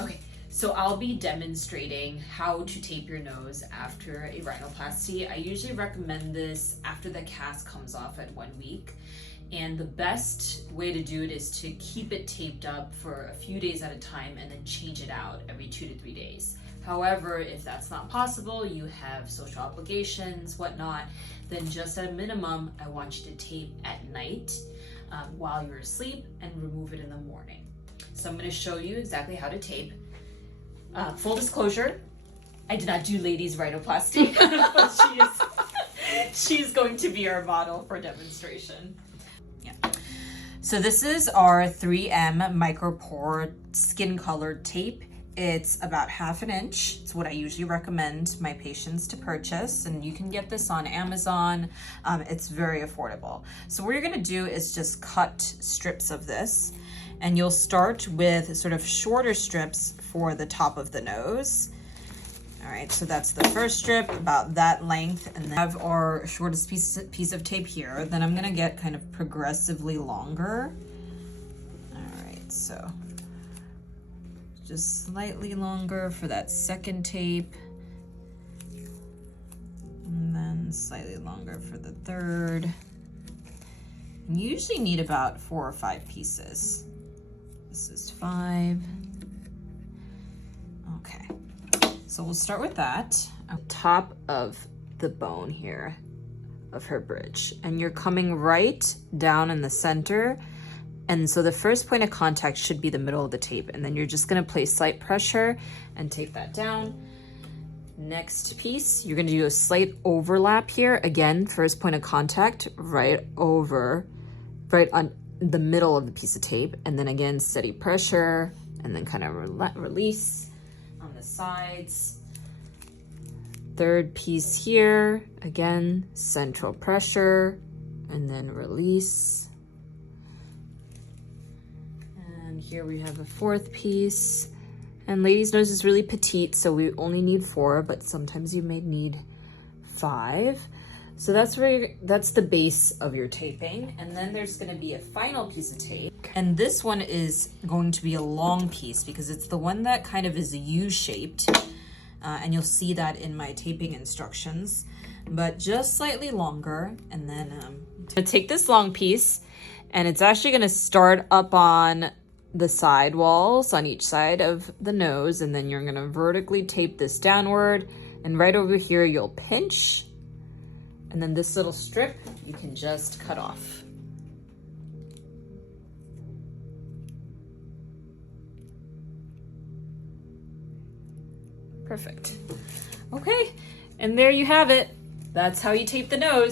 Okay, so I'll be demonstrating how to tape your nose after a rhinoplasty. I usually recommend this after the cast comes off at 1 week. And the best way to do it is to keep it taped up for a few days at a time and then change it out every 2 to 3 days. However, if that's not possible, you have social obligations, whatnot, then just at a minimum, I want you to tape at night while you're asleep and remove it in the morning. So I'm going to show you exactly how to tape. Full disclosure, I did not do ladies rhinoplasty, but she's going to be our model for demonstration. Yeah. So this is our 3M micropore skin colored tape. It's about 1/2 inch. It's what I usually recommend my patients to purchase, and you can get this on Amazon. It's very affordable. So what you're gonna do is just cut strips of this, and you'll start with sort of shorter strips for the top of the nose. All right, so that's the first strip, about that length, and then I have our shortest piece of tape here. Then I'm gonna get kind of progressively longer. All right, so just slightly longer for that second tape, and then slightly longer for the third. You usually need about 4 or 5 pieces. This is 5. Okay. So we'll start with that. On top of the bone here of her bridge. And you're coming right down in the center. And so the first point of contact should be the middle of the tape. And then you're just gonna place slight pressure and take that down. Next piece, you're gonna do a slight overlap here. Again, first point of contact, right on the middle of the piece of tape. And then again, steady pressure, and then kind of release on the sides. Third piece here, again, central pressure, and then release. And here we have a fourth piece. And ladies' nose is really petite, so we only need 4, but sometimes you may need 5. So that's the base of your taping. And then there's gonna be a final piece of tape. And this one is going to be a long piece because it's the one that kind of is U-shaped. And you'll see that in my taping instructions, but just slightly longer. And then I'm gonna take this long piece, and it's actually gonna start up on the side walls on each side of the nose, and then you're gonna vertically tape this downward, and right over here you'll pinch, and then this little strip you can just cut off. Perfect. Okay, and there you have it. That's how you tape the nose.